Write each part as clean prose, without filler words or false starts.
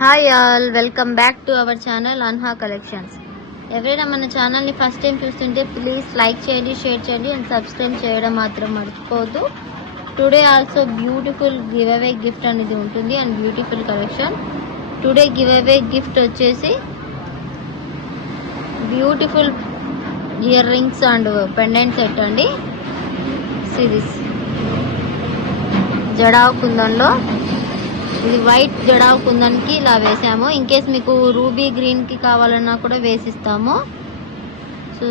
Hi all, welcome back to our channel Anha collections. ఎవరైనా మన ఛానల్ని ఫస్ట్ టైం చూస్తుంటే ప్లీజ్ లైక్ చేయండి, షేర్ చేయండి అండ్ సబ్స్క్రైబ్ చేయడం మాత్రం మర్చిపోవద్దు. Today also beautiful giveaway gift అనేది ఉంటుంది and beautiful collection. Today giveaway gift వచ్చేసి beautiful earrings and pendant set అండి. సిరీస్ జడావ్ కుందన్లో ఇది వైట్ జడావ్ కుందన్కి ఇలా వేసాము. ఇన్ కేస్ మీకు రూబీ గ్రీన్కి కావాలన్నా కూడా వేసిస్తాము. సో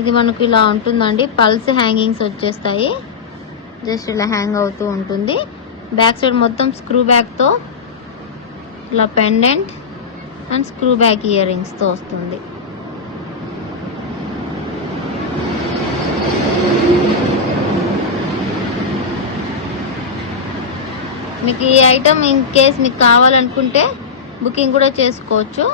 ఇది మనకు ఇలా ఉంటుందండి. పల్స్ హ్యాంగింగ్స్ వచ్చేస్తాయి, జస్ట్ ఇలా హ్యాంగ్ అవుతూ ఉంటుంది. బ్యాక్ సైడ్ మొత్తం స్క్రూ బ్యాక్తో ఇలా పెండెంట్ అండ్ స్క్రూ బ్యాక్ ఇయర్ రింగ్స్తో వస్తుంది. మీకు ఈ ఐటమ్ ఇన్ కేస్ మీకు కావాలనుకుంటే బుకింగ్ కూడా చేసుకోవచ్చు.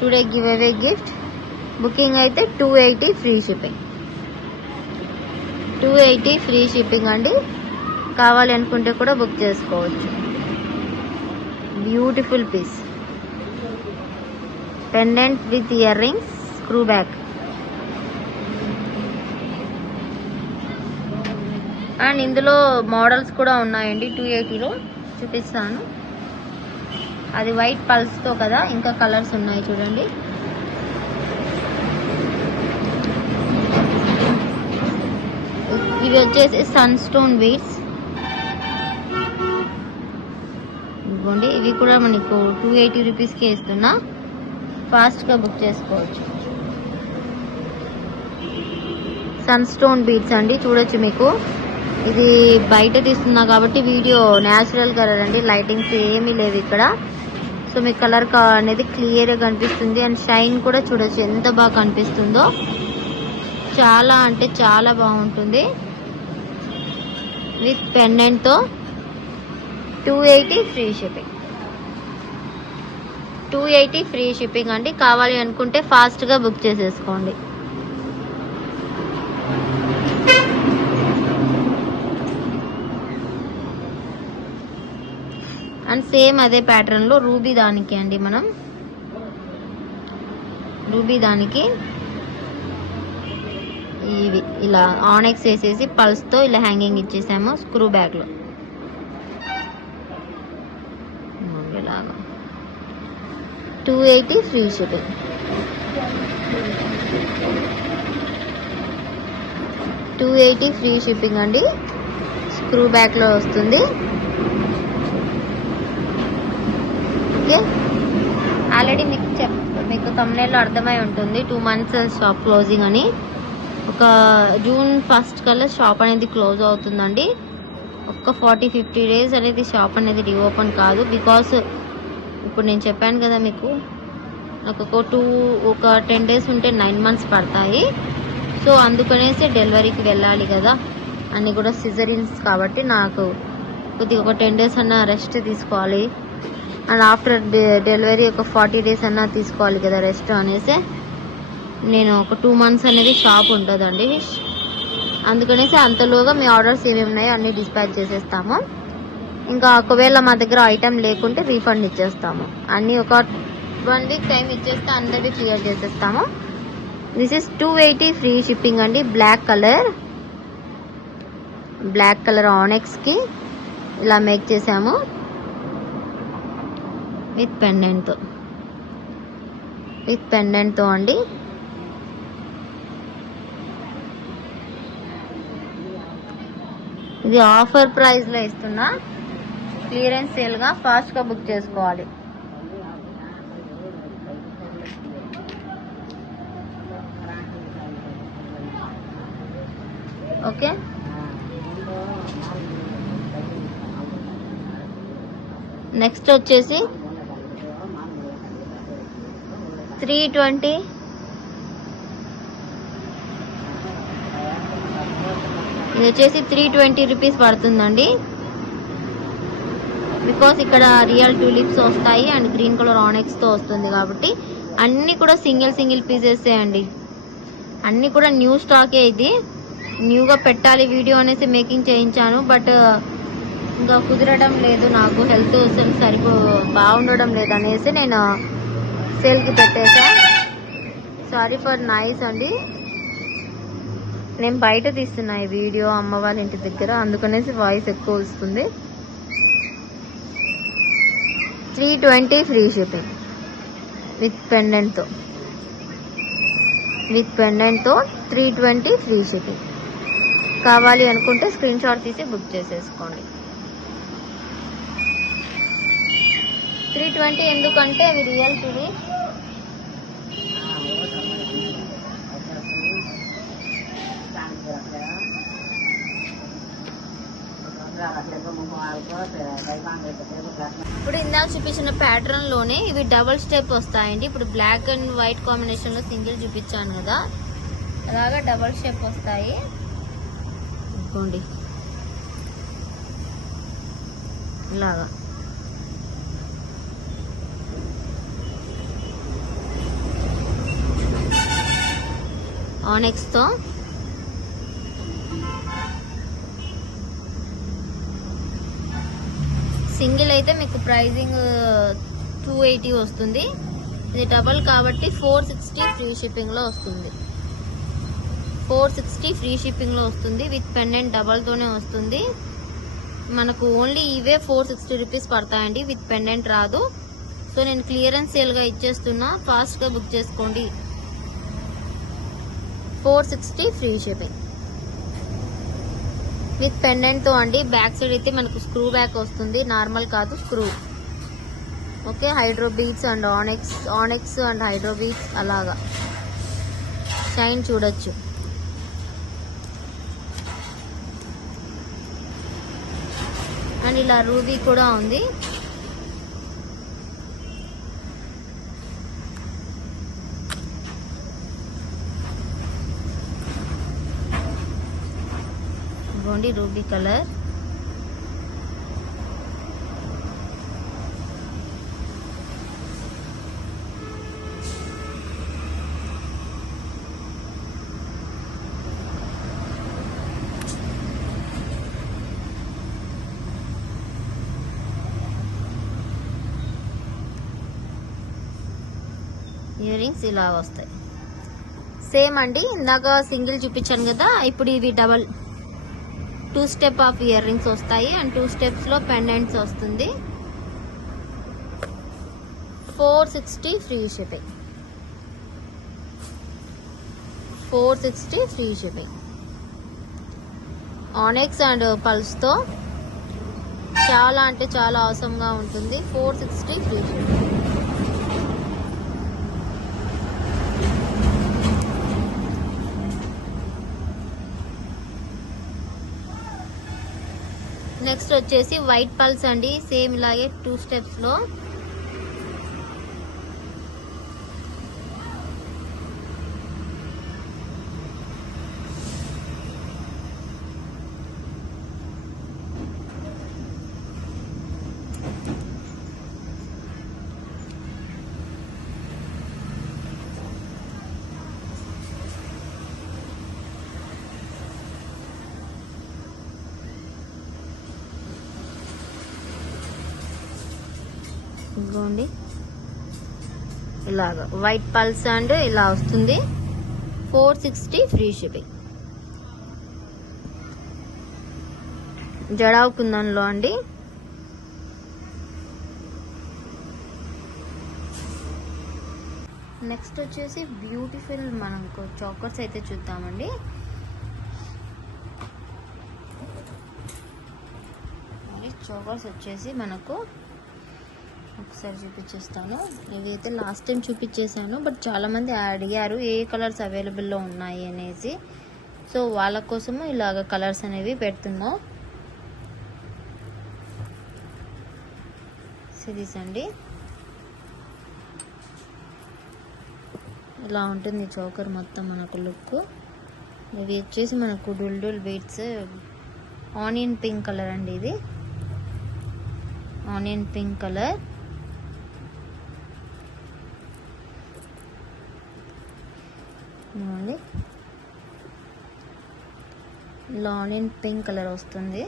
Today giveaway gift booking అయితే 280 ఫ్రీ షిప్పింగ్. 280 ఫ్రీ షిప్పింగ్ అండి. కావాలి అనుకుంటే కూడా బుక్ చేసుకోవచ్చు. Beautiful piece pendant with earrings, screw back and ఇందులో మోడల్స్ కూడా ఉన్నాయండి. 280లో చూపిస్తాను. అది వైట్ పల్స్తో కదా, ఇంకా కలర్స్ ఉన్నాయి చూడండి. ఇవి వచ్చేసి సన్ స్టోన్ బీడ్స్ ఇవ్వండి. ఇవి కూడా మనకు 280 రూపీస్కి ఇస్తున్నా. ఫాస్ట్గా బుక్ చేసుకోవచ్చు. సన్ స్టోన్ బీడ్స్ అండి, చూడొచ్చు. మీకు ఇది బయట తీస్తున్నా కాబట్టి వీడియో న్యాచురల్ కలర్ అండి, లైటింగ్స్ ఏమీ లేవు ఇక్కడ. సో మీకు కలర్ అనేది క్లియర్గా కనిపిస్తుంది అండ్ షైన్ కూడా చూడొచ్చు ఎంత బాగా కనిపిస్తుందో. చాలా అంటే చాలా బాగుంటుంది. విత్ పెండెంట్తో 280 ఫ్రీ షిప్పింగ్. 280 ఫ్రీ షిప్పింగ్ అండి. కావాలి అనుకుంటే ఫాస్ట్గా బుక్ చేసేసుకోండి. అండ్ సేమ్ అదే ప్యాటర్న్ లో రూబీ దానికి అండి, మనం రూబీ దానికి ఇవి ఇలా ఆనెక్స్ వేసేసి పల్స్ తో ఇలా హ్యాంగింగ్ ఇచ్చేసాము. స్క్రూ బ్యాగ్ లో ఇలాగా 280 ఫ్రీ షిప్పింగ్. 280 ఫ్రీ షిప్పింగ్ అండి. స్క్రూ బ్యాగ్ లో వస్తుంది. ఆల్రెడీ మీకు thumbnail లో అర్థమై ఉంటుంది 2 months షాప్ క్లోజింగ్ అని. ఒక జూన్ 1st కల్లా షాప్ అనేది క్లోజ్ అవుతుందండి. ఒక 40-50 డేస్ అనేది షాప్ అనేది రీఓపెన్ కాదు. బికాస్ ఇప్పుడు నేను చెప్పాను కదా మీకు, నాకు ఒక 10 డేస్ ఉంటే 9 months పడతాయి. సో అందుకనేసి డెలివరీకి వెళ్ళాలి కదా, అన్నీ కూడా సిజరీన్స్ కాబట్టి నాకు కొద్దిగా ఒక 10 డేస్ అన్న రెస్ట్ తీసుకోవాలి. అండ్ ఆఫ్టర్ డెలివరీ ఒక 40 డేస్ అన్నా తీసుకోవాలి కదా రెస్ట్ అనేసి నేను ఒక 2 months అనేది షాప్ ఉంటుందండి. అందుకనేసి అంతలోగా మీ ఆర్డర్స్ ఏమేమి ఉన్నాయో అన్నీ డిస్పాచ్ చేసేస్తాము. ఇంకా ఒకవేళ మా దగ్గర ఐటమ్ లేకుంటే రీఫండ్ ఇచ్చేస్తాము. అన్నీ ఒక 1 week టైం ఇచ్చేస్తే అందరివి క్లియర్ చేసేస్తాము. దిస్ ఇస్ 280 ఫ్రీ షిప్పింగ్ అండి. బ్లాక్ కలర్ ఆనెక్స్కి ఇలా మేక్ చేసాము విత్ పెండెంట్తో అండి. ఇది ఆఫర్ ప్రైస్లో ఇస్తున్నా, క్లియరెన్స్ సేల్గా. ఫాస్ట్గా బుక్ చేసుకోవాలి. ఓకే, నెక్స్ట్ వచ్చేసి 320 ఇది వచ్చేసి 320 రూపీస్ పడుతుందండి. బికాస్ ఇక్కడ రియల్ ట్యూలిప్స్ వస్తాయి అండ్ గ్రీన్ కలర్ ఆనెక్స్తో వస్తుంది కాబట్టి అన్నీ కూడా సింగిల్ పీసెస్ అండి. అన్నీ కూడా న్యూ స్టాకే. ఇది న్యూగా పెట్టాలి వీడియో అనేసి మేకింగ్ చేయించాను. బట్ ఇంకా కుదరడం లేదు, నాకు హెల్త్ బాగుండడం లేదు అనేసి నేను సేల్కి పెట్టేసా. సారీ ఫర్ నాయిస్ అండి, నేను బయట తీస్తున్నా ఈ వీడియో అమ్మ వాళ్ళ ఇంటి దగ్గర, అందుకనేసి వాయిస్ ఎక్కువ వస్తుంది. 320 ఫ్రీ షిప్పింగ్ విత్ పెండెంట్తో 320 ఫ్రీ షిప్పింగ్. కావాలి అనుకుంటే స్క్రీన్ షాట్ తీసి బుక్ చేసేసుకోండి. 320 ఎందుకంటే అవి రియల్ టీవీ. ఇప్పుడు ఇందాక చూపించిన ప్యాటర్న్ లోనే ఇవి డబుల్ స్టెప్ వస్తాయండి. ఇప్పుడు బ్లాక్ అండ్ వైట్ కాంబినేషన్ లో సింగిల్ చూపించాను కదా, అలాగా డబుల్ స్టెప్ వస్తాయి. ఇదిగోండి ఇలాగా. ఆనెక్స్ తో సింగిల్ అయితే మీకు ప్రైజింగ్ 280 వస్తుంది. ఇది డబల్ కాబట్టి 460 ఫ్రీ షిప్పింగ్ లో వస్తుంది. 460 ఫ్రీ షిప్పింగ్ లో వస్తుంది. విత్ పెండెంట్ డబల్ తోనే వస్తుంది. మనకు ఓన్లీ ఇవే 460 రూపీస్ పడతాయండి, విత్ పెండెంట్ రాదు. సో నేను క్లియరెన్స్ సేల్ గా ఇచ్చేస్తున్నా, ఫాస్ట్ గా బుక్ చేసుకోండి. 460 ఫ్రీ షిప్పింగ్ విత్ పెండెంట్ తో అండి. బ్యాక్ సైడ్ అయితే మనకు స్క్రూ బ్యాక్ వస్తుంది, నార్మల్ కాదు, screw. Okay, hydro beads and onyx and hydro beads అలాగా షైన్ చూడొచ్చు. అండ్ ఇలా రూబీ కూడా ఉంది. ఇదిగోండి రూబీ కలర్. ఇయర్ రింగ్స్ ఇలా వస్తాయి. సేమ్ అండి, ఇందాక సింగిల్ చూపించాను కదా, ఇప్పుడు ఇవి double 2 step of earrings వస్తాయి. అండ్ 2 స్టెప్స్ లో పెండెంట్స్ వస్తుంది. 460 free shipping. 460 free shipping. Onyx and pearls తో చాలా అంటే చాలా అవసరం గా ఉంటుంది. 460 ఫ్రీ షిప్పింగ్. నెక్స్ట్ వచ్చేసి వైట్ పల్స్ అండి, సేమ్ ఇలాగే 2 స్టెప్స్ లో. ఇదిగోండి ఇలాగ వైట్ పల్స్ అండ్ ఇలా వస్తుంది. 460 ఫ్రీ షిప్పింగ్. జడావ్ కుందన్లో అండి. నెక్స్ట్ వచ్చేసి బ్యూటిఫుల్ మనకు చాకర్స్ అయితే చూద్దామండి. చాకర్స్ వచ్చేసి మనకు ఒకసారి చూపించేస్తాను. ఇదైతే లాస్ట్ టైం చూపించేసాను, బట్ చాలామంది అడిగారు ఏ కలర్స్ అవైలబుల్లో ఉన్నాయి అనేసి. సో వాళ్ళ కోసము ఇలాగ కలర్స్ అనేవి పెడుతున్నాం. సిరీస్ అండి, ఇలా ఉంటుంది చోకర్ మొత్తం మనకు లుక్. ఇవి వచ్చేసి మనకు డుల్ బీట్స్, ఆనియన్ పింక్ కలర్ అండి. ఇది ఆనియన్ పింక్ కలర్. లానిన్ పింక్ కలర్ వస్తుంది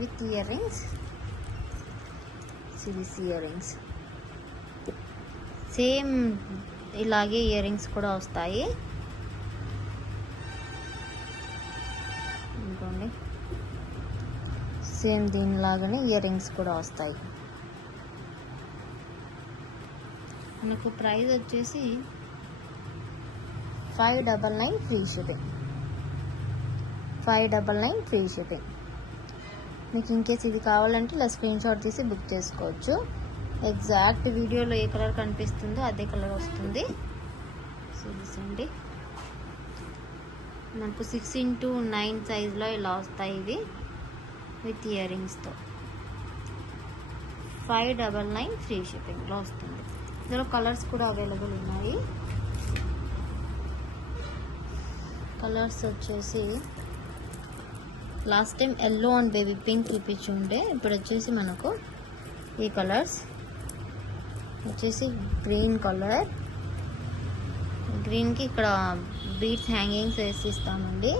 with earrings. Series earrings same ఇలాగే ఇయర్ రింగ్స్ కూడా వస్తాయి. ఇంకోండి సేమ్ దీనిలాగానే ఇయర్ రింగ్స్ కూడా వస్తాయి. మనకు ప్రైస్ వచ్చేసి 599 ఫ్రీ షిప్పింగ్. 599 free shipping. మీకు ఇన్కేస్ ఇది కావాలంటే ఇలా స్క్రీన్ షాట్ తీసి బుక్ చేసుకోవచ్చు. ఎగ్జాక్ట్ వీడియోలో ఏ కలర్ కనిపిస్తుందో అదే కలర్ వస్తుంది. చూడండి మనకు 6x9 సైజులో ఇలా వస్తాయి ఇవి విత్ ఇయర్ రింగ్స్తో. 599 ఫ్రీ షిప్పింగ్లో వస్తుంది. ఇందులో కలర్స్ కూడా అవైలబుల్ ఉన్నాయి. కలర్స్ వచ్చేసి last time yellow and baby pink చూపించి ఉండే, ఇప్పుడు వచ్చేసి మనకు ఈ కలర్స్ వచ్చేసి గ్రీన్ కలర్. గ్రీన్కి ఇక్కడ బీడ్స్ హ్యాంగింగ్స్ వేసి ఇస్తామండి.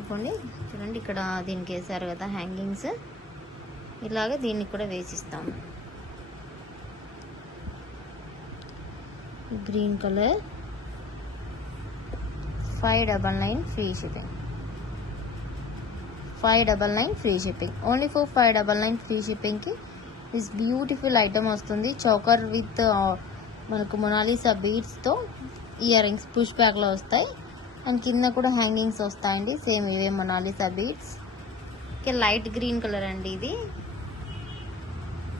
ఇవ్వండి చూడండి, ఇక్కడ దీనికి వేసారు కదా హ్యాంగింగ్స్, ఇలాగే దీనికి కూడా వేసిస్తాము. Green colour 599 free shipping. 599 free shipping. Only for 599 free షిప్పింగ్కి దిస్ బ్యూటిఫుల్ ఐటమ్ వస్తుంది. చోకర్ విత్ మనకు మొనాలిసా బీడ్స్తో ఇయర్ రింగ్స్ పుష్ బ్యాక్లో వస్తాయి. అండ్ కింద కూడా హ్యాంగింగ్స్ వస్తాయండి, సేమ్ ఇవే Mona Lisa beads. Okay, light green colour అండి ఇది.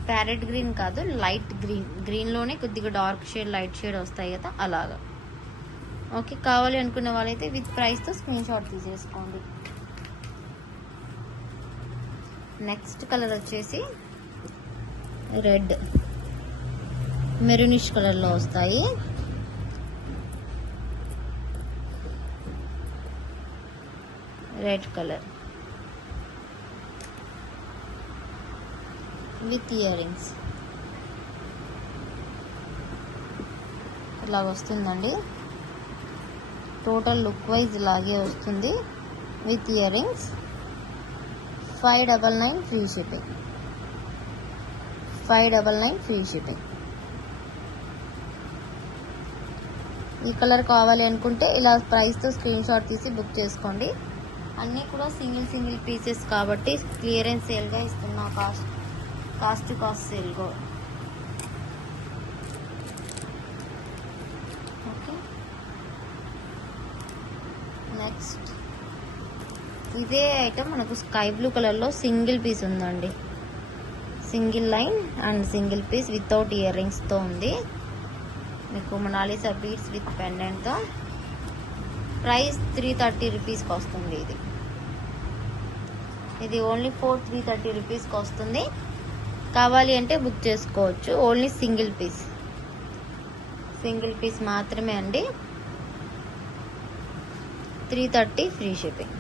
ప్యారెట్ గ్రీన్ కాదు, లైట్ గ్రీన్. గ్రీన్లోనే కొద్దిగా డార్క్ షేడ్ లైట్ షేడ్ వస్తాయి కదా అలాగా. ఓకే, కావాలి అనుకున్న వాళ్ళైతే విత్ ప్రైస్తో స్క్రీన్ షాట్ తీసేసుకోండి. నెక్స్ట్ కలర్ వచ్చేసి రెడ్, మెరూనిష్ కలర్లో వస్తాయి. Red colour with ear rings ఇలా వస్తుందండి. టోటల్ లుక్ వైజ్ ఇలాగే వస్తుంది with ear rings. 599 free shipping. 599 free shipping. ఈ కలర్ కావాలి అనుకుంటే ఇలా ప్రైస్తో స్క్రీన్ షాట్ తీసి బుక్ చేసుకోండి. అన్నీ కూడా సింగిల్ పీసెస్ కాబట్టి క్లియరెన్స్ సేల్గా ఇస్తున్నా, కాస్ట్ సేల్గా. ఓకే, నెక్స్ట్ ఇదే ఐటమ్ మనకు స్కై బ్లూ కలర్లో సింగిల్ పీస్ ఉందండి. Single line and single piece without ఇయర్ రింగ్స్తో ఉంది. మీకు మొనాలిసా బీడ్స్ విత్ పెండెంట్తో. ప్రైస్ 330 రూపీస్కి వస్తుంది. ఇది ఓన్లీ 330 రూపీస్కి వస్తుంది. కావాలి అంటే బుక్ చేసుకోవచ్చు. ఓన్లీ సింగిల్ పీస్ మాత్రమే అండి. 330 ఫ్రీ షిప్పింగ్.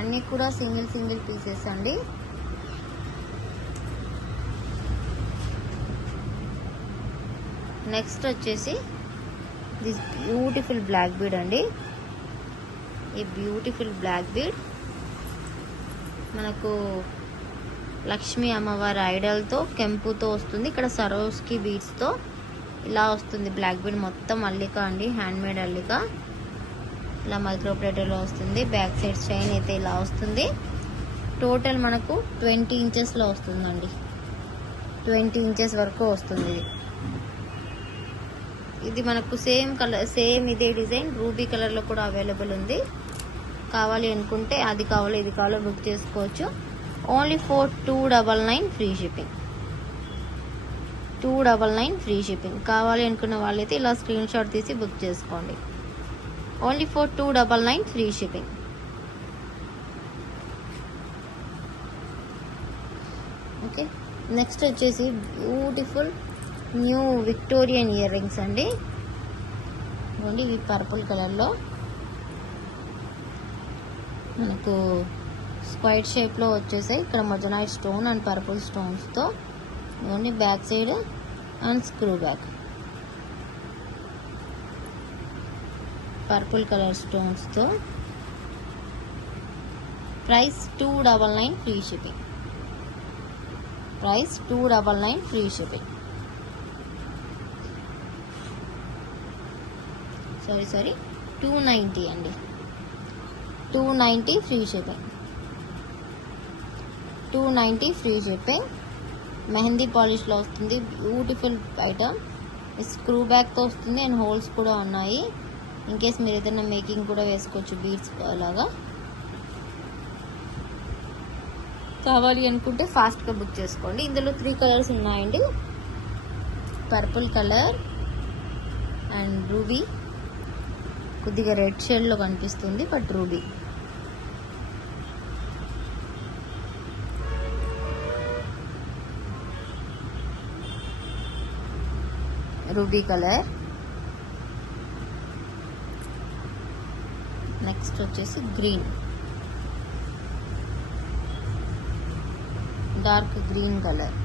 అన్నీ కూడా సింగిల్ పీసెస్ అండి. నెక్స్ట్ వచ్చేసి దిస్ బ్యూటిఫుల్ బ్లాక్ బీడ్ అండి. ఈ బ్యూటిఫుల్ బ్లాక్ బీడ్ మనకు లక్ష్మీ అమ్మవారి ఐడల్తో కెంపుతో వస్తుంది. ఇక్కడ సరోస్కి బీడ్స్తో ఇలా వస్తుంది. బ్లాక్ బీడ్ మొత్తం అల్లిక అండి, హ్యాండ్మేడ్ అల్లిక. ఇలా మైక్రో ప్లేటర్లో వస్తుంది. బ్యాక్ సైడ్ చైన్ అయితే ఇలా వస్తుంది. టోటల్ మనకు 20 ఇంచెస్లో వస్తుందండి. 20 ఇంచెస్ వరకు వస్తుంది. ఇది మనకు సేమ్ కలర్, సేమ్ ఇదే డిజైన్ రూబీ కలర్లో కూడా అవైలబుల్ ఉంది. కావాలి అనుకుంటే అది కావాలో ఇది కావాలో బుక్ చేసుకోవచ్చు. Only for 299 free shipping. 299 free shipping. కావాలి అనుకున్న వాళ్ళైతే ఇలా స్క్రీన్ షాట్ తీసి బుక్ చేసుకోండి. Only for 299 free shipping. Okay, next వచ్చేసి beautiful new Victorian earrings అండి. ఇవ్వండి, ఈ పర్పుల్ కలర్లో మనకు స్క్వైర్ షేప్లో వచ్చేసాయి. ఇక్కడ మొజనైట్ స్టోన్ అండ్ పర్పుల్ స్టోన్స్తో ఇవన్నీ back side and screw back purple colour స్టోన్స్తో. Price 299 free shipping. Price 299 free shipping. Sorry 290 అండి. 290 free shipping. 290 free shipping. Mehndi పాలిష్లో వస్తుంది. Beautiful item. స్క్రూ బ్యాక్తో వస్తుంది అండ్ హోల్స్ కూడా ఉన్నాయి. ఇన్కేస్ మీరు ఏదైనా మేకింగ్ కూడా వేసుకోవచ్చు బీడ్స్ అలాగా. కావాలి అనుకుంటే ఫాస్ట్గా బుక్ చేసుకోండి. ఇందులో 3 కలర్స్ ఉన్నాయండి. పర్పుల్ కలర్ అండ్ రూబీ, కొద్దిగా రెడ్ షేడ్లో కనిపిస్తుంది but ruby. Ruby colour. Next వచ్చేసి green, dark green colour.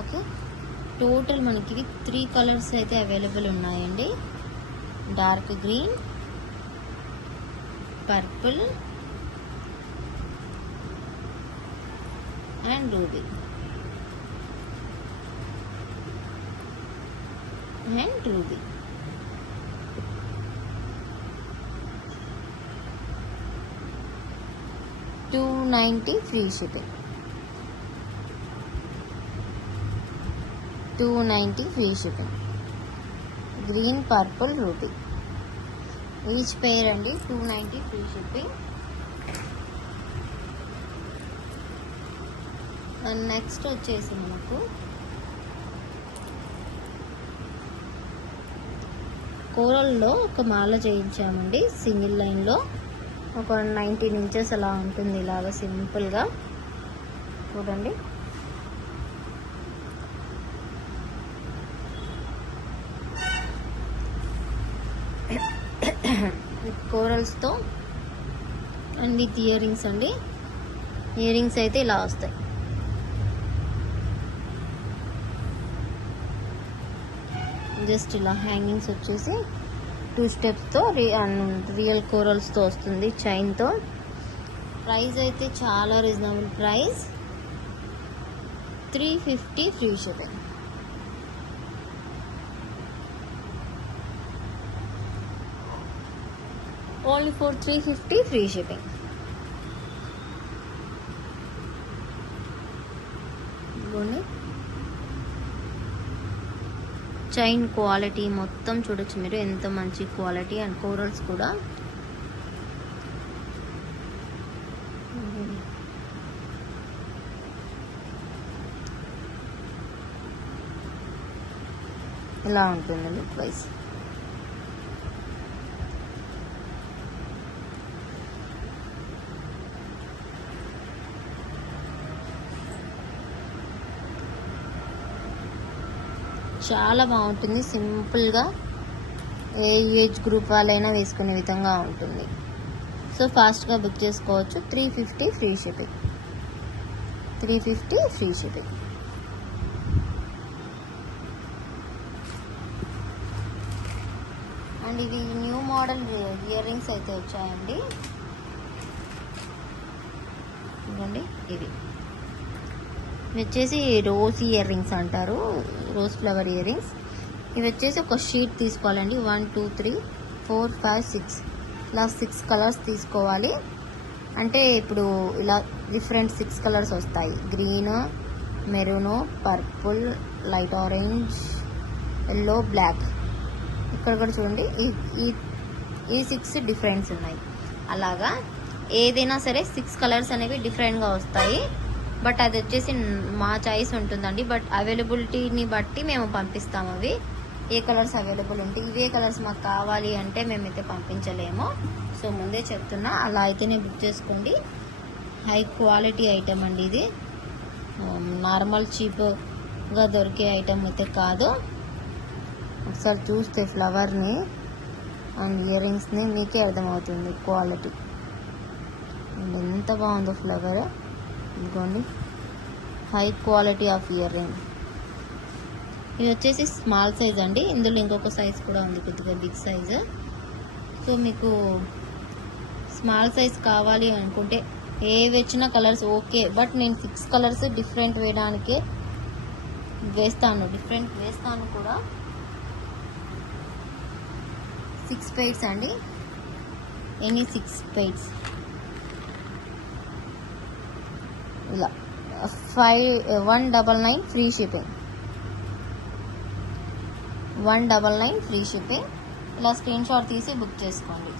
Okay, total మనకి 3 కలర్స్ అయితే అవైలబుల్ ఉన్నాయండి. Dark green, purple and ruby and ruby. $290 free shipping. 290 free shipping. Green, purple, ruby each pair అండి. 290 free shipping. And next వచ్చేసి మనకు కోరల్లో ఒక మాల చేయించామండి. Single లైన్లో ఒక 19 ఇంచెస్ అలా ఉంటుంది. ఇలాగా సింపుల్గా చూడండి. కోరల్స్తో అండ్ విత్ ఇయర్ రింగ్స్ అండి. ఇయర్ రింగ్స్ అయితే ఇలా వస్తాయి. జస్ట్ ఇలా హ్యాంగింగ్స్ వచ్చేసి 2 స్టెప్స్తో రియల్ కోరల్స్తో వస్తుంది చైన్తో. ప్రైస్ అయితే చాలా reasonable price. 350 free shipping. Only for 350 free shipping. Chain quality మొత్తం చూడొచ్చు మీరు, ఎంత మంచి క్వాలిటీ. అండ్ కోరల్స్ కూడా ఇలా ఉంటుంది లుక్ వైజ్. చాలా బాగుంటుంది. సింపుల్గా ఏ ఏజ్ గ్రూప్ వాళ్ళైనా వేసుకునే విధంగా ఉంటుంది. సో ఫాస్ట్గా బుక్ చేసుకోవచ్చు. 350 free shipping. 350 free shipping. And ఇవి న్యూ మోడల్ ఇయర్ రింగ్స్ అయితే వచ్చాయండి. ఇవ్వండి, ఇవి వచ్చేసి రోజ్ ఇయర్ రింగ్స్ అంటారు, రోజ్ ఫ్లవర్ ఇయర్ రింగ్స్. ఇవి వచ్చేసి ఒక షీట్ తీసుకోవాలండి. 1 2 3 4 5 6 ఇలా 6 కలర్స్ తీసుకోవాలి. అంటే ఇప్పుడు ఇలా డిఫరెంట్ 6 కలర్స్ వస్తాయి. Green, maroon, purple, light orange, yellow, black. ఇక్కడ కూడా చూడండి ఈ 6 డిఫరెంట్స్ ఉన్నాయి. అలాగా ఏదైనా సరే 6 కలర్స్ అనేవి డిఫరెంట్గా వస్తాయి. బట్ అది వచ్చేసి మా చాయిస్ ఉంటుందండి. బట్ అవైలబిలిటీని బట్టి మేము పంపిస్తాము. అవి ఏ కలర్స్ అవైలబుల్ ఉంటాయి. ఇవే కలర్స్ మాకు కావాలి అంటే మేమైతే పంపించలేము. సో ముందే చెప్తున్నా, అలా అయితేనే బుక్ చేసుకోండి. హై క్వాలిటీ ఐటమ్ అండి ఇది. నార్మల్ చీప్గా దొరికే ఐటమ్ అయితే కాదు. ఒకసారి చూస్తే ఫ్లవర్ని అండ్ ఇయర్ రింగ్స్ని మీకే అర్థమవుతుంది క్వాలిటీ. అండ్ ఎంత బాగుందో ఫ్లవర్, ఇదిగోండి high quality of ear ring. ఇది వచ్చేసి స్మాల్ సైజ్ అండి, ఇందులో ఇంకొక సైజ్ కూడా ఉంది కొద్దిగా బిగ్ సైజ్. సో మీకు స్మాల్ సైజ్ కావాలి అనుకుంటే ఏవి వచ్చిన కలర్స్ ఓకే, బట్ నేను 6 కలర్స్ డిఫరెంట్ వేయడానికే డిఫరెంట్ వేస్తాను కూడా. 6 పెయిర్స్ అండి, ఎనీ 6 పెయిర్స్ ఇలా 199 ఫ్రీ షిప్పింగ్, 199 ఫ్రీ షిప్పింగ్. ఇలా స్క్రీన్ షాట్ తీసి బుక్ చేసుకోండి.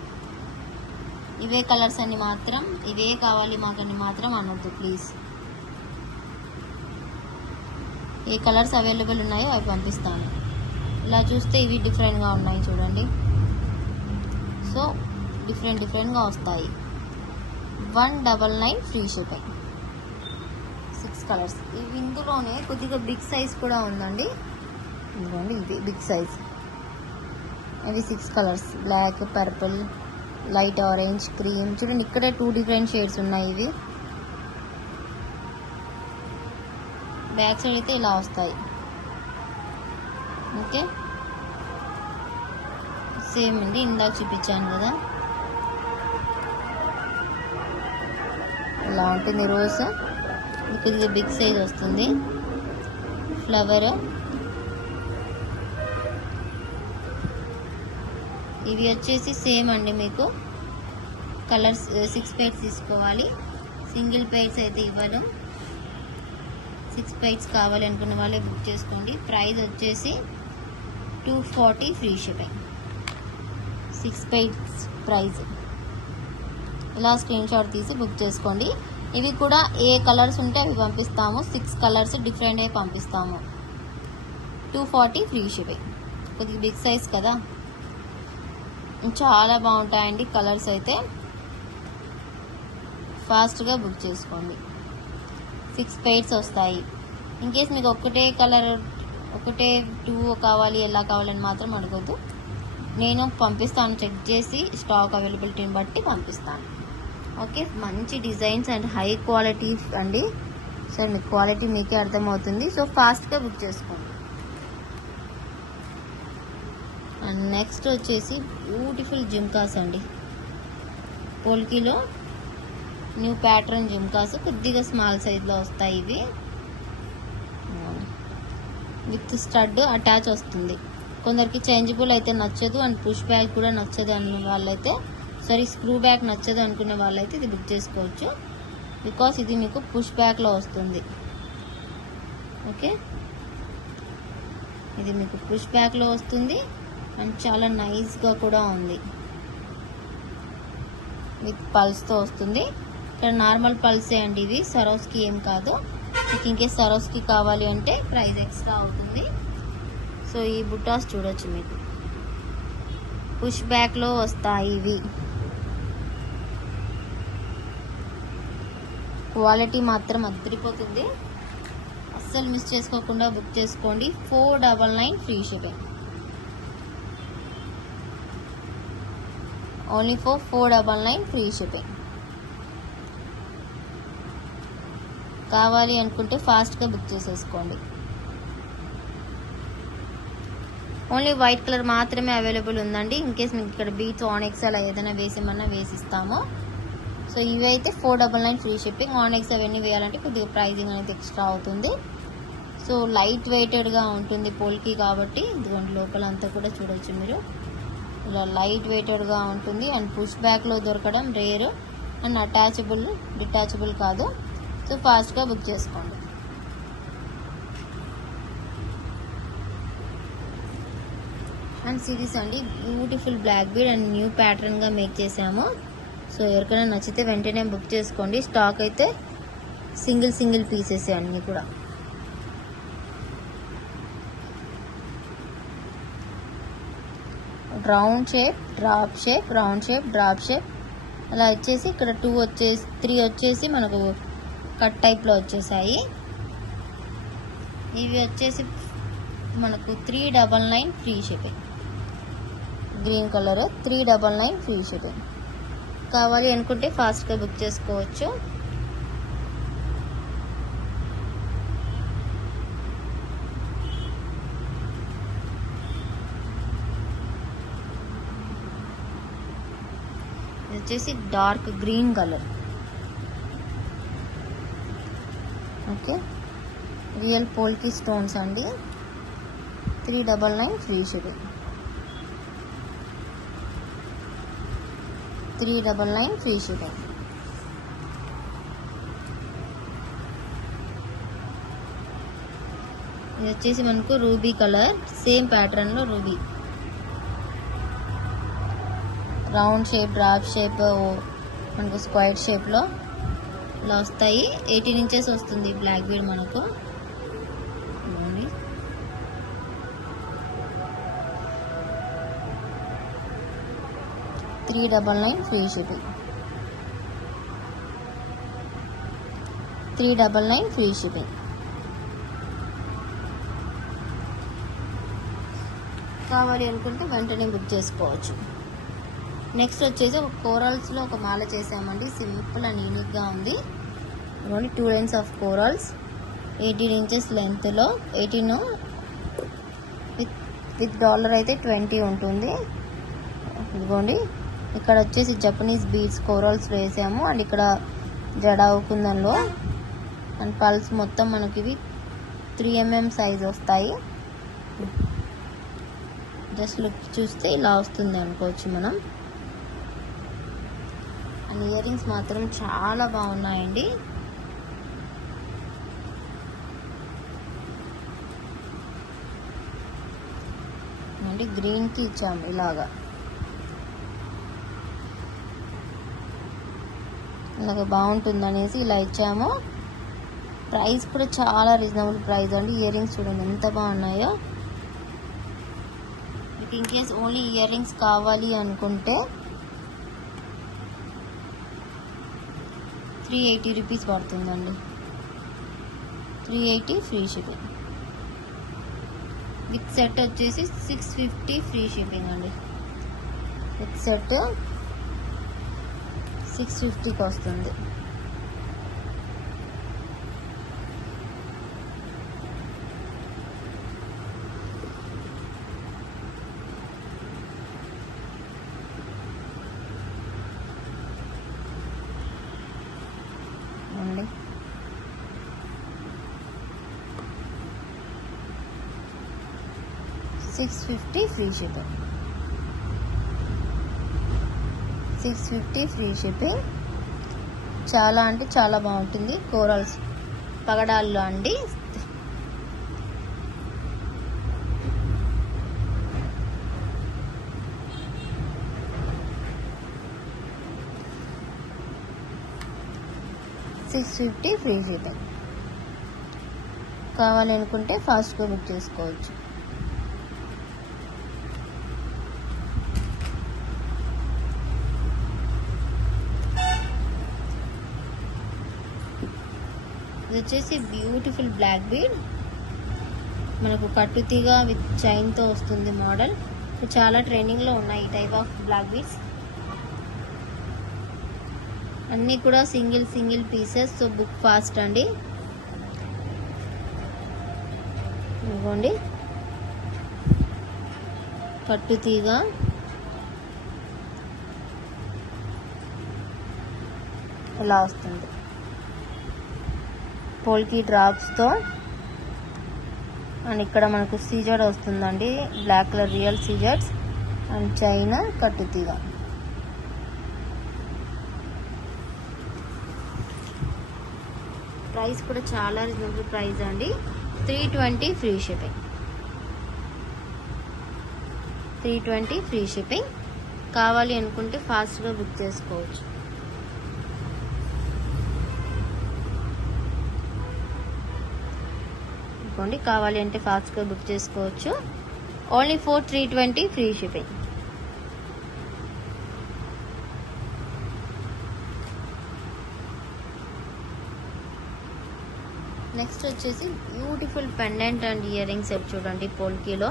ఇవే కలర్స్ అని మాత్రం, ఇవే కావాలి మాకని మాత్రం అనొద్దు ప్లీజ్. ఏ కలర్స్ అవైలబుల్ ఉన్నాయో అవి పంపిస్తాను. ఇలా చూస్తే ఇవి డిఫరెంట్గా ఉన్నాయి చూడండి. సో డిఫరెంట్గా వస్తాయి. 199 ఫ్రీ షిప్పింగ్, 6 కలర్స్. ఇవి ఇందులోనే కొద్దిగా బిగ్ సైజ్ కూడా ఉందండి, ఇదిగోండి ఇది బిగ్ సైజ్. ఇవి 6 colours, black, purple, light orange, cream. చూడండి ఇక్కడే 2 డిఫరెంట్ షేడ్స్ ఉన్నాయి. ఇవి బ్యాక్ సైడ్ అయితే ఇలా వస్తాయి. ఓకే, సేమ్ అండి ఇందాక చూపించాను కదా, ఇలా ఉంటుంది రోజ్. ఇది బిగ్ సైజ్ వస్తుంది ఫ్లవర్. ఇవి వచ్చేసి సేమ్ అండి, మీకు కలర్స్ 6 పెయిర్స్ తీసుకోవాలి. సింగిల్ పెయిర్స్ అయితే ఇవ్వను. 6 పెయిర్స్ కావాలి అనుకున్న వాళ్ళే బుక్ చేసుకోండి. ప్రైస్ వచ్చేసి 240 ఫ్రీ షిప్పింగ్, 6 పెయిర్స్ ప్రైస్. ఇలా స్క్రీన్ షాట్ తీసి బుక్ చేసుకోండి. ఇవి కూడా ఏ కలర్స్ ఉంటే అవి పంపిస్తాము. 6 కలర్స్ డిఫరెంట్ అయి పంపిస్తాము. 240 ఫ్రీ షిప్పింగ్. కొద్దిగా బిగ్ సైజ్ కదా, చాలా బాగుంటాయండి కలర్స్ అయితే. ఫాస్ట్గా బుక్ చేసుకోండి. 6 పెయిర్స్ వస్తాయి. ఇన్కేస్ మీకు ఒకటే కలర్, ఒకటే 2 కావాలి, ఎలా కావాలని మాత్రం అడగొద్దు. నేను పంపిస్తాను, చెక్ చేసి స్టాక్ అవైలబిలిటీని బట్టి పంపిస్తాను. ఓకే, మంచి డిజైన్స్ అండ్ హై క్వాలిటీ అండి. సో మీకు క్వాలిటీ మీకే అర్థమవుతుంది. సో ఫాస్ట్గా బుక్ చేసుకోండి. అండ్ నెక్స్ట్ వచ్చేసి బ్యూటిఫుల్ జిమ్కాస్ అండి, పోల్కీలో న్యూ ప్యాటర్న్ జిమ్కాస్. కొద్దిగా స్మాల్ సైజ్లో వస్తాయి ఇవి. విత్ స్టడ్ అటాచ్ వస్తుంది. కొందరికి చేంజబుల్ అయితే నచ్చదు అండ్ పుష్ బ్యాగ్ కూడా నచ్చదు అన్న వాళ్ళైతే, స్క్రూ బ్యాగ్ నచ్చదు అనుకునే వాళ్ళైతే ఇది బుక్ చేసుకోవచ్చు. బికాస్ ఇది మీకు పుష్ బ్యాగ్లో వస్తుంది. ఓకే, ఇది మీకు పుష్ బ్యాగ్లో వస్తుంది అండ్ చాలా నైస్గా కూడా ఉంది. విత్ పల్స్తో వస్తుంది. ఇక్కడ నార్మల్ పల్సే అండి ఇవి, సరోస్కి ఏం కాదు. మీకు ఇంకేస్ సరోస్కి కావాలి అంటే ప్రైస్ ఎక్స్ట్రా అవుతుంది. సో ఈ బుట్టాస్ చూడొచ్చు, మీకు పుష్ బ్యాక్లో వస్తాయి ఇవి. క్వాలిటీ మాత్రం అదిరిపోతుంది. అస్సలు మిస్ చేసుకోకుండా బుక్ చేసుకోండి. 499 free shipping, only for 499 free shipping. కావాలి అనుకుంటే ఫాస్ట్గా బుక్ చేసేసుకోండి. ఓన్లీ వైట్ కలర్ మాత్రమే అవైలబుల్ ఉందండి. ఇన్కేస్ మీకు ఇక్కడ బీట్స్, ఆనెక్స్ అలా ఏదైనా వేసేమన్నా వేసిస్తాము. సో ఇవి అయితే 499 ఫ్రీ షిప్పింగ్. ఆనెక్స్ అవన్నీ వేయాలంటే కొద్దిగా ప్రైజింగ్ అనేది ఎక్స్ట్రా అవుతుంది. సో లైట్ వెయిటెడ్గా ఉంటుంది పోల్కి కాబట్టి. ఇదిగోండి లోపల అంతా కూడా చూడొచ్చు మీరు, ఇలా లైట్ వెయిటెడ్గా ఉంటుంది. అండ్ పుష్ బ్యాక్లో దొరకడం రేర్ అండ్ డిటాచబుల్ కాదు. సో ఫాస్ట్గా బుక్ చేసుకోండి. అండ్ సిరీస్ అండి, beautiful black bead and new ప్యాటర్న్గా మేక్ చేసాము. సో ఎవరికైనా నచ్చితే వెంటనే బుక్ చేసుకోండి. స్టాక్ అయితే సింగిల్ పీసెస్ అన్నీ కూడా. Round shape, drop shape, round shape, drop shape అలా వచ్చేసి ఇక్కడ 3 వచ్చేసి మనకు కట్ టైప్లో వచ్చేసాయి. ఇవి వచ్చేసి మనకు 399 free shipping. Green colour 399 free shipping. కావాలి అనుకుంటే ఫాస్ట్గా బుక్ చేసుకోవచ్చు. ఇది వచ్చేసి dark green colour. Okay, real polki stones అండి. 399 ఫ్రీ షిప్పింగ్. 399 free shipping. ఇది వచ్చేసి మనకు రూబీ కలర్, సేమ్ ప్యాటర్న్ లో ruby. Round shape, drop shape, మనకు స్క్వైర్ షేప్ లో ఇలా వస్తాయి. 18 ఇంచెస్ వస్తుంది బ్లాక్ బీడ్ మనకు. 399 ఫ్రీ షిప్పింగ్. 399 free shipping. కావాలి అనుకుంటే వెంటనే బుక్ చేసుకోవచ్చు. నెక్స్ట్ వచ్చేసి ఒక కోరల్స్లో ఒక మాల చేసామండి. సింపుల్ అండ్ యూనిక్గా ఉంది. ఇదిగోండి 2 లైన్స్ ఆఫ్ కోరల్స్, 18 ఇంచెస్ లెంత్లో. 18 విత్ డాలర్ అయితే 20 ఉంటుంది. ఇదిగోండి ఇక్కడ వచ్చేసి జపనీస్ బీడ్స్ కోరల్స్ వేసాము. అండ్ ఇక్కడ జడావు కుందంలో అండ్ పల్స్ మొత్తం మనకి ఇవి 3 mm సైజ్ వస్తాయి. జస్ట్ లుక్ చూస్తే ఇలా వస్తుంది అనుకోవచ్చు మనం. అండ్ ఇయర్ రింగ్స్ మాత్రం చాలా బాగున్నాయండి. అంటే గ్రీన్కి ఇచ్చాము ఇలాగా బాగుంటుంది అనేసి ఇలా ఇచ్చాము. ప్రైస్ కూడా చాలా రీజనబుల్ ప్రైస్ అండి. ఇయర్ రింగ్స్ చూడండి ఎంత బాగున్నాయో. మీకు in case only ear rings కావాలి అనుకుంటే 380 రూపీస్ పడుతుందండి. 380 ఫ్రీ షిప్పింగ్. విత్ సెట్ వచ్చేసి 650 ఫ్రీ షిప్పింగ్ అండి. విత్ సెట్ 650కి వస్తుంది. అండి 650 ఫ్రీ షిప్పింగ్. 650 free shipping. చాలా అంటే చాలా బాగుంటుంది. కోరల్స్ పగడాల్లో అండి. $650 ఫ్రీ షిప్పింగ్. కావాలి అనుకుంటే ఫాస్ట్గా బుక్ చేసుకోవచ్చు. ఇది వచ్చేసి బ్యూటిఫుల్ బ్లాక్ బీడ్. మనకు కట్టుతీగా విత్ చైన్తో వస్తుంది మోడల్. చాలా ట్రెండింగ్లో ఉన్నాయి ఈ టైప్ ఆఫ్ బ్లాక్ బీడ్స్. అన్నీ కూడా single pieces. So book fast అండి. ఇదిగోండి కట్టుతీగా ఇలా వస్తుంది. పోల్కి డ్రాప్స్తో. అండ్ ఇక్కడ మనకు సీజర్ వస్తుందండి. బ్లాక్ కలర్ రియల్ సీజర్స్ అండ్ చైనా కట్టుతీగా. ప్రైస్ కూడా చాలా రీజనబుల్ ప్రైస్ అండి. 320 ఫ్రీ షిప్పింగ్. 320 free shipping. కావాలి అనుకుంటే ఫాస్ట్గా బుక్ చేసుకోవచ్చు. అనుకోండి కావాలి అంటే ఫాస్ట్గా బుక్ చేసుకోవచ్చు. Only for 320 free shipping. Next వచ్చేసి beautiful pendant and earrings set చూడండి. పోల్కీలో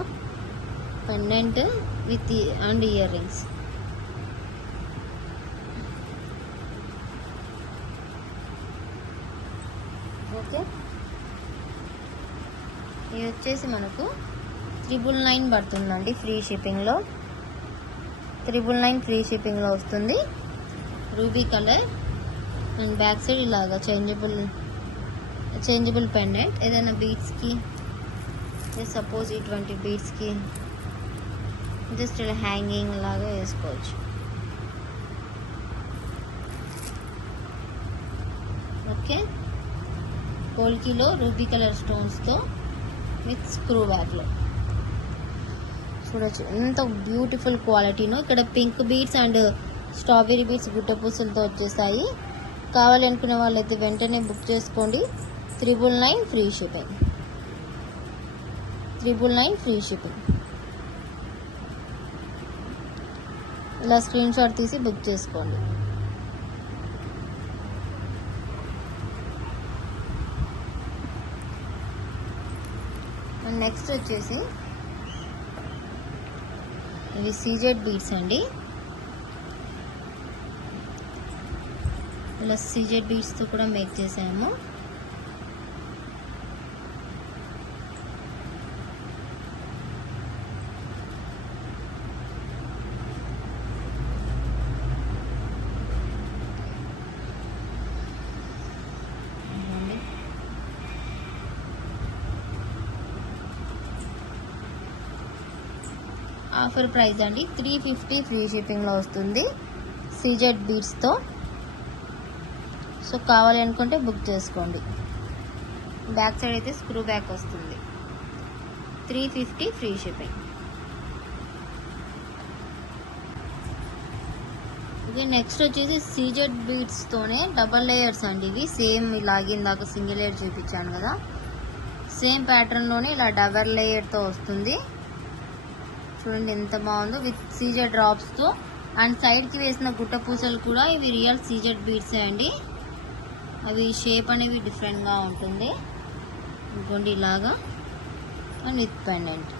pendant with and earrings. ఓకే, ఇది వచ్చేసి మనకు 999 పడుతుందండి ఫ్రీ షిప్పింగ్లో. 999 ఫ్రీ షిప్పింగ్లో వస్తుంది. Ruby colour and back side ఇలాగా చేంజబుల్ పెండెంట్. ఏదైనా బీడ్స్కి సపోజ్ ఇటువంటి బీడ్స్కి జస్ట్ ఇలా హ్యాంగింగ్ లాగా వేసుకోవచ్చు. ఓకే, పోల్కీలో రూబీ కలర్ స్టోన్స్తో విత్ స్క్రూ బ్యాక్లో చూడొచ్చు ఎంత బ్యూటిఫుల్ క్వాలిటీనో. ఇక్కడ pink beads and strawberry beads గుట్ట పూసలతో వచ్చేసాయి. కావాలి అనుకునే వాళ్ళైతే వెంటనే బుక్ చేసుకోండి. 999 ఫ్రీ షిప్పింగ్. 999 free shipping. ఇలా స్క్రీన్ షాట్ తీసి బుక్ చేసుకోండి. నెక్స్ట్ వచ్చేసి ఇవి సీజెడ్ బీడ్స్ అండి. ఇలా సీజెడ్ బీడ్స్తో కూడా మేక్ చేసాము. ఆఫర్ ప్రైస్ అండి 350 ఫ్రీ షిప్పింగ్లో వస్తుంది సీజెడ్ బీడ్స్తో. సో కావాలి అనుకుంటే బుక్ చేసుకోండి. బ్యాక్ సైడ్ అయితే స్క్రూ బ్యాక్ వస్తుంది. 350 ఫ్రీ షిప్పింగ్. ఇది నెక్స్ట్ వచ్చేసి సీజెడ్ బీడ్స్తోనే డబల్ లేయర్స్ అండి. ఇవి సేమ్ ఇలాగే ఇందాక సింగిల్ లేయర్ చూపించాను కదా, సేమ్ ప్యాటర్న్లోనే ఇలా డబల్ లేయర్తో వస్తుంది. చూడండి ఎంత బాగుందో విత్ సీజెడ్ డ్రాప్స్తో. అండ్ సైడ్కి వేసిన గుట్ట పూసలు కూడా ఇవి రియల్ సీజెడ్ బీడ్సే అండి. అవి షేప్ అనేవి డిఫరెంట్గా ఉంటుంది. ఇంకోండి ఇలాగా అండ్ విత్ పెండెంట్.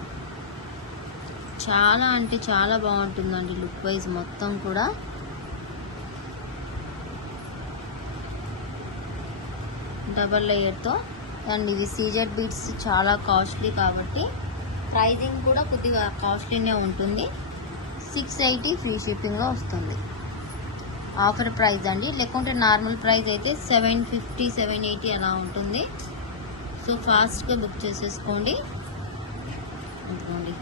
చాలా అంటే చాలా బాగుంటుందండి లుక్ వైజ్ మొత్తం కూడా. డబల్ లేయర్తో. అండ్ ఇవి సీజెడ్ బీడ్స్ చాలా కాస్ట్లీ కాబట్టి ప్రైజింగ్ కూడా కొద్దిగా కాస్ట్లీనే ఉంటుంది. 680 ఫ్రీ షిప్పింగ్లో వస్తుంది. ఆఫర్ ప్రైస్ అండి. లేకుంటే నార్మల్ ప్రైస్ అయితే 750 780 అలా ఉంటుంది. సో ఫాస్ట్గా బుక్ చేసేసుకోండి. అనుకోండి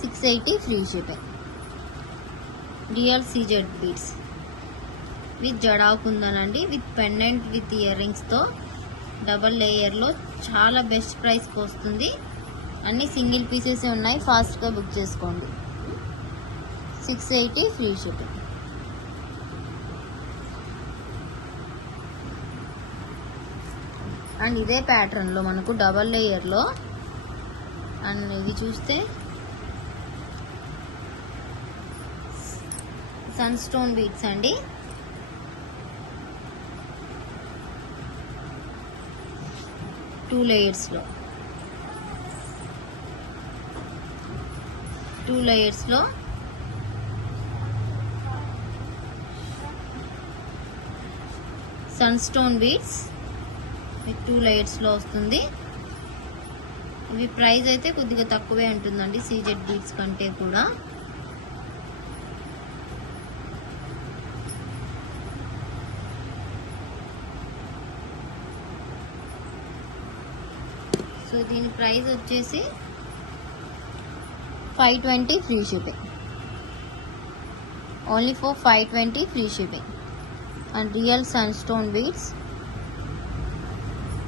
680 free shipping. Real CZ beads with jadau కుందనండి, విత్ పెండెంట్ విత్ ఇయర్ రింగ్స్తో డబల్ లేయర్లో చాలా బెస్ట్ ప్రైస్కి వస్తుంది. అన్ని సింగిల్ పీసెస్ ఉన్నాయి. ఫాస్ట్గా బుక్ చేసుకోండి. 680 ఫ్రీ షిప్పింగ్. అండ్ ఇదే ప్యాటర్న్లో మనకు డబల్ లేయర్లో అండ్ ఇది చూస్తే సన్ స్టోన్ బీడ్స్ అండి. టూ లేయర్స్లో సన్ స్టోన్ బీడ్స్ విత్ 2 లేయర్స్లో వస్తుంది. ఇవి ప్రైస్ అయితే కొద్దిగా తక్కువే ఉంటుందండి సీజెడ్ బీడ్స్ కంటే కూడా. సో దీని ప్రైస్ వచ్చేసి 520 free shipping. Only for 520 free shipping. And real sunstone beads.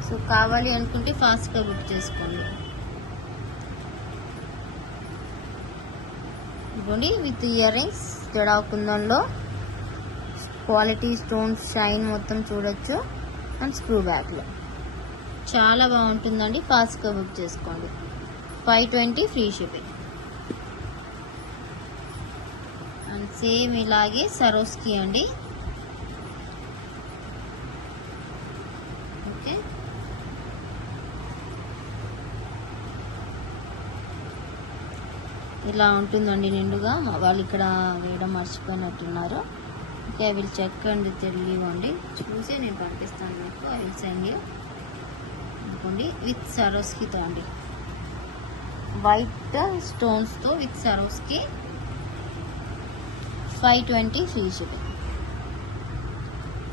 So కావాలి అనుకుంటే ఫాస్ట్గా బుక్ చేసుకోండి. ఇవ్వండి విత్ ఇయర్ రింగ్స్ జడా కుందంలో క్వాలిటీ స్టోన్స్ షైన్ మొత్తం చూడొచ్చు. అండ్ స్క్రూ బ్యాక్లో చాలా బాగుంటుందండి. ఫాస్ట్గా బుక్ చేసుకోండి. 520 ఫ్రీ షిప్పింగ్. అండ్ సేమ్ ఇలాగే సరోస్కి అండి. ఇలా ఉంటుందండి నిండుగా. వాళ్ళు ఇక్కడ వేయడం మర్చిపోయినట్టున్నారు. Okay, I will check and తెలియవండి, చూసి నేను పంపిస్తాను మీకు. I will send you. అనుకోండి విత్ సరోస్కితో అండి, వైట్ స్టోన్స్తో with Swarovski 520 free shipping.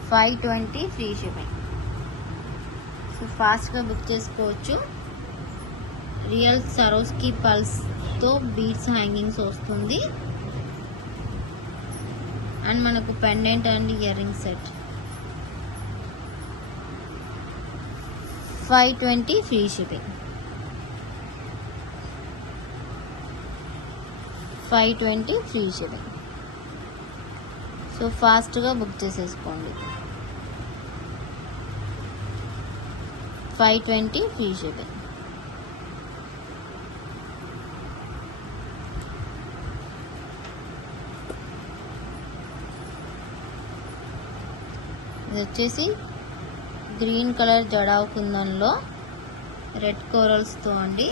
520 free shipping. So ఫాస్ట్గా బుక్ చేసుకోవచ్చు. రియల్ సరోస్కి పల్స్తో బీడ్స్ హ్యాంగింగ్స్ వస్తుంది. అండ్ మనకు pendant and earring set 520 free shipping. 520 free shipping. So ఫాస్ట్గా బుక్ చేసేసుకోండి. 520 ఫ్రీ షిప్పింగ్. ఇది వచ్చేసి గ్రీన్ కలర్ జడావు కుందన్లో రెడ్ కోరల్స్తో అండి.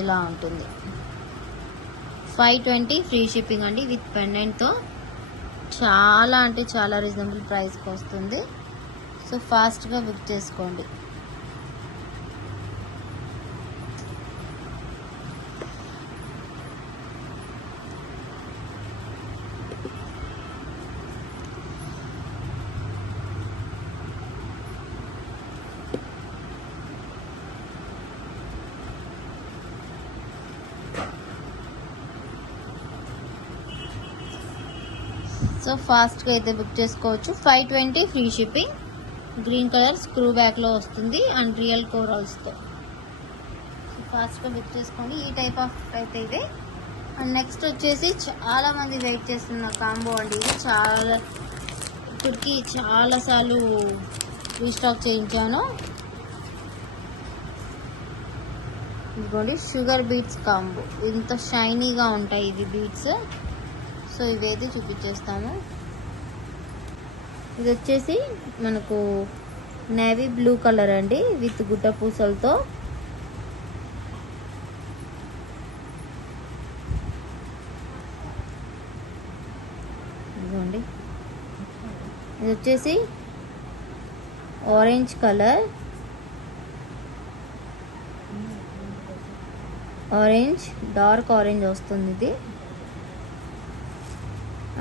ఇలా ఉంటుంది. 520 ఫ్రీ షిప్పింగ్ అండి విత్ పెండెంట్తో. చాలా అంటే చాలా రీజనబుల్ ప్రైస్కి వస్తుంది. సో ఫాస్ట్గా బుక్ చేసుకోండి. సో ఫాస్ట్గా అయితే బుక్ చేసుకోవచ్చు. 520 free shipping. Green colour screw బ్యాక్లో వస్తుంది అండ్ రియల్ కోరల్స్తో. సో ఫాస్ట్గా బుక్ చేసుకోండి. ఈ టైప్ ఆఫ్ అయితే ఇదే. అండ్ నెక్స్ట్ వచ్చేసి చాలామంది వెయిట్ చేస్తున్న కాంబో అండి. ఇది చాలా ఇప్పటికి చాలాసార్లు రీస్టాక్ చేయించాను. ఇదిగోండి షుగర్ బీట్స్ కాంబో. ఇంత షైనీగా ఉంటాయి ఇవి బీట్స్. సో ఇవైతే చూపించేస్తాము. ఇది వచ్చేసి మనకు నేవీ బ్లూ కలర్ అండి విత్ గుట్ట పూసలతో. ఇదిగోండి ఇది వచ్చేసి orange colour, orange dark orange వస్తుంది ఇది.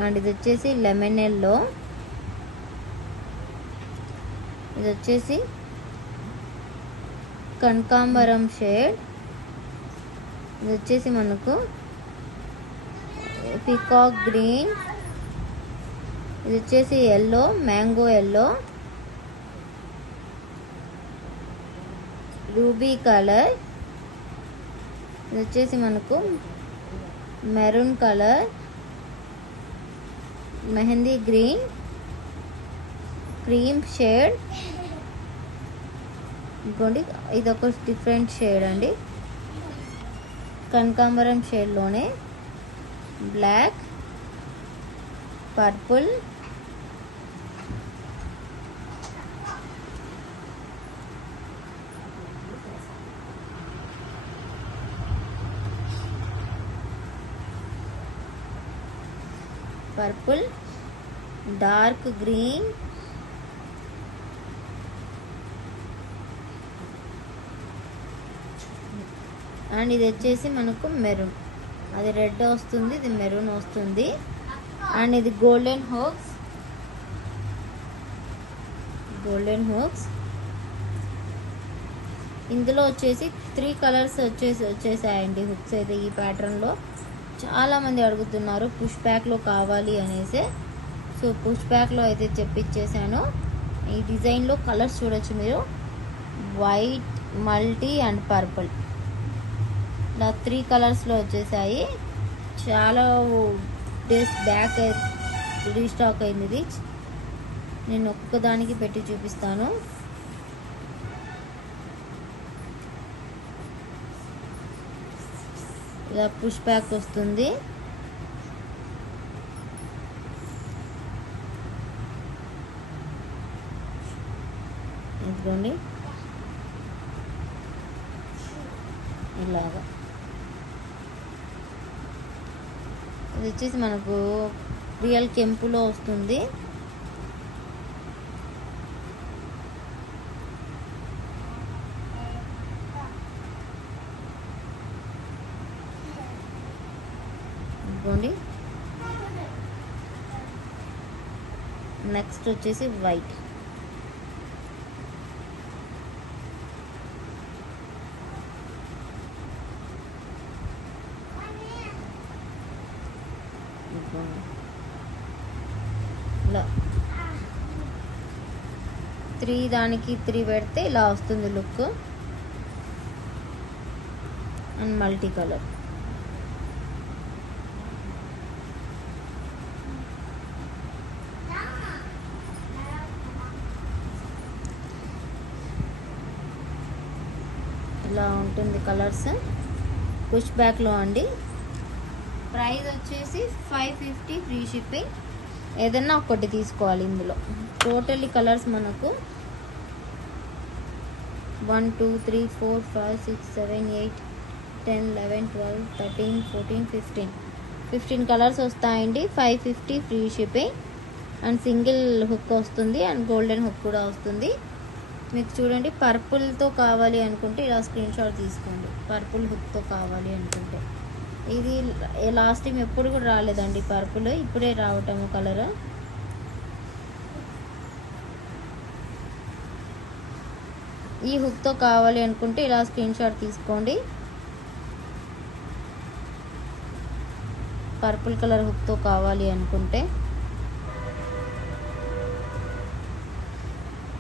అండ్ ఇది వచ్చేసి లెమన్ ఎల్లో. ఇది వచ్చేసి కనకాంబరం షేడ్. ఇది వచ్చేసి మనకు పీకాక్ గ్రీన్. ఇది వచ్చేసి yellow, mango yellow, ruby colour. ఇది వచ్చేసి మనకు maroon colour, mehndi green, cream shade. ఇంకోండి ఇది ఒక డిఫరెంట్ షేడ్ అండి, కనకాంబరం షేడ్లోనే black, purple, purple, dark green, and ఇది వచ్చేసి మనకు మెరూన్. అది రెడ్ వస్తుంది, ఇది మెరూన్ వస్తుంది. అండ్ ఇది గోల్డెన్ హోక్స్. గోల్డెన్ హోక్స్ ఇందులో వచ్చేసి 3 కలర్స్ వచ్చేసాయండి హుక్స్ అయితే. ఈ ప్యాటర్న్లో చాలామంది అడుగుతున్నారు పుష్ బ్యాక్లో కావాలి అనేసి. సో పుష్ బ్యాక్లో అయితే చెప్పించేసాను. ఈ డిజైన్లో కలర్స్ చూడొచ్చు మీరు, వైట్, మల్టీ అండ్ పర్పుల్. ఇలా 3 కలర్స్లో వచ్చేసాయి. చాలా డేస్ బ్యాక్ రీస్టాక్ అయింది ఇది. నేను ఒక్కొక్కదానికి పెట్టి చూపిస్తాను. ఇలా పుష్ బ్యాక్ వస్తుంది. ఇదిగోండి ఇలాగా. ఇది వచ్చేసి మనకు రియల్ కెంపులో వస్తుంది. ఇదిగోండి. నెక్స్ట్ వచ్చేసి వైట్. ఇలా 3 దానికి 3 పెడితే ఇలా వస్తుంది లుక్. And multi colour. ఇలా ఉంటుంది కలర్స్. పుష్ బ్యాక్లో అండి. ప్రైస్ వచ్చేసి 550 ఫ్రీ షిప్పింగ్. ఏదన్నా ఒకటి తీసుకోవాలి ఇందులో. టోటల్లీ కలర్స్ మనకు 1 2 3 4 5 6 7 8 10 11 12 13 14 15 కలర్స్ వస్తాయండి. 550 free shipping. And single hook వస్తుంది అండ్ గోల్డెన్ హుక్ కూడా వస్తుంది. మీకు చూడండి, పర్పుల్తో కావాలి అనుకుంటే ఇలా స్క్రీన్ షాట్ తీసుకోండి. పర్పుల్ హుక్తో కావాలి అనుకుంటే. ఇది లాస్ట్ టైం ఎప్పుడు కూడా రాలేదండి పర్పుల్, ఇప్పుడే రావటము కలర్. ఈ హుక్తో కావాలి అనుకుంటే ఇలా స్క్రీన్ షాట్ తీసుకోండి. పర్పుల్ కలర్ హుక్తో కావాలి అనుకుంటే.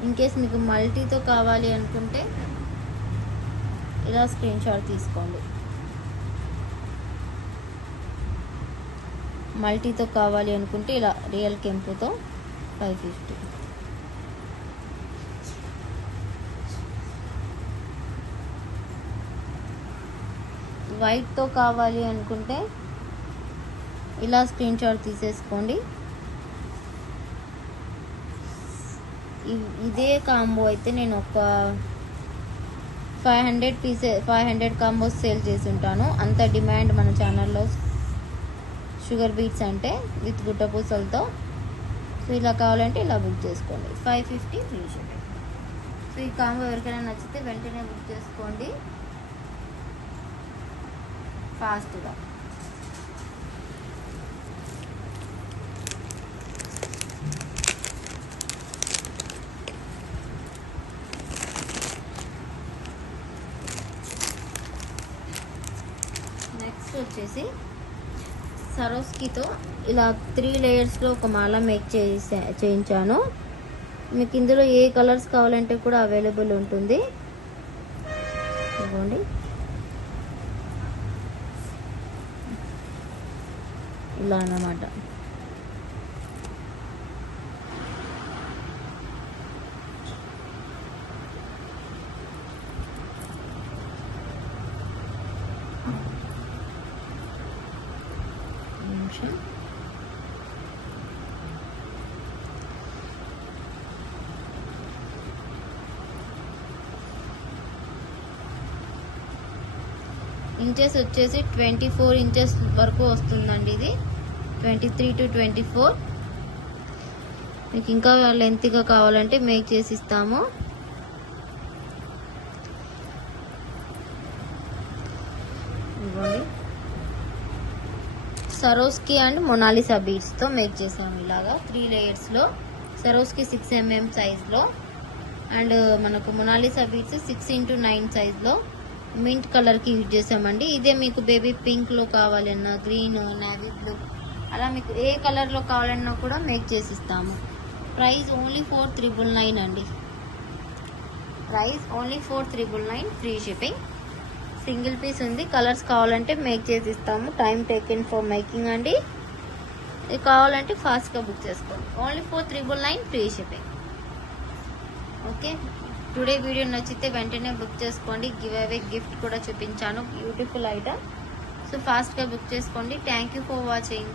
ఇన్కేస్ మీకు మల్టీతో కావాలి అనుకుంటే ఇలా స్క్రీన్ షాట్ తీసుకోండి. మల్టీతో కావాలి అనుకుంటే ఇలా రియల్ కెంపుతో 550. వైట్తో కావాలి అనుకుంటే ఇలా స్క్రీన్ షాట్ తీసేసుకోండి. ఇదే కాంబో అయితే నేను ఒక 500 కాంబోస్ సేల్ చేసి ఉంటాను. అంత డిమాండ్ మన ఛానల్లో షుగర్ బీట్స్ అంటే విత్ గుట్టపూసలతో. సో ఇలా కావాలంటే ఇలా బుక్ చేసుకోండి. 550 ఫ్రీ షిప్పింగ్. సో ఈ కాంబో ఎవరికైనా నచ్చితే వెంటనే బుక్ చేసుకోండి ఫాస్ట్గా. నెక్స్ట్ వచ్చేసి సరోస్కీతో ఇలా 3 లేయర్స్లో ఒక మాల మేక్ చేయించాను. మీకు ఇందులో ఏ కలర్స్ కావాలంటే కూడా అవైలబుల్ ఉంటుంది. ఇవ్వండి, ఇలా అన్నమాట. ఇంచెస్ వచ్చేసి 24 ఇంచెస్ వరకు వస్తుందండి. ఇది 23 to 24. మీకు ఇంకా లెంత్గా కావాలంటే మేక్ చేసి ఇస్తాము. ఇవ్వండి, సరోస్కీ అండ్ మొనాలిసా బీడ్స్తో మేక్ చేసాము ఇలాగా 3 లేయర్స్లో. సరోస్కీ 6 mm సైజ్లో అండ్ మనకు మొనాలిసా బీడ్స్ 6x9 సైజ్లో మింట్ కలర్కి యూజ్ చేసామండి. ఇదే మీకు బేబీ పింక్లో కావాలన్నా, గ్రీన్, నావీ బ్లూ, అలా మీకు ఏ కలర్లో కావాలన్నా కూడా మేక్ చేసి ఇస్తాము. ప్రైస్ ఓన్లీ 4,999 అండి. Price only 4,999 free shipping. Single piece ఉంది. కలర్స్ కావాలంటే మేక్ చేసి ఇస్తాము. టైం టేకెన్ ఫర్ మేకింగ్ అండి. ఇది కావాలంటే ఫాస్ట్గా బుక్ చేసుకోండి. Only 4,999 free shipping. Okay, today video నచ్చితే వెంటనే బుక్ చేసుకోండి. గివ్ అవే గిఫ్ట్ కూడా చూపించాను, బ్యూటిఫుల్ ఐటమ్. సో ఫాస్ట్గా బుక్ చేసుకోండి. Thank you for watching.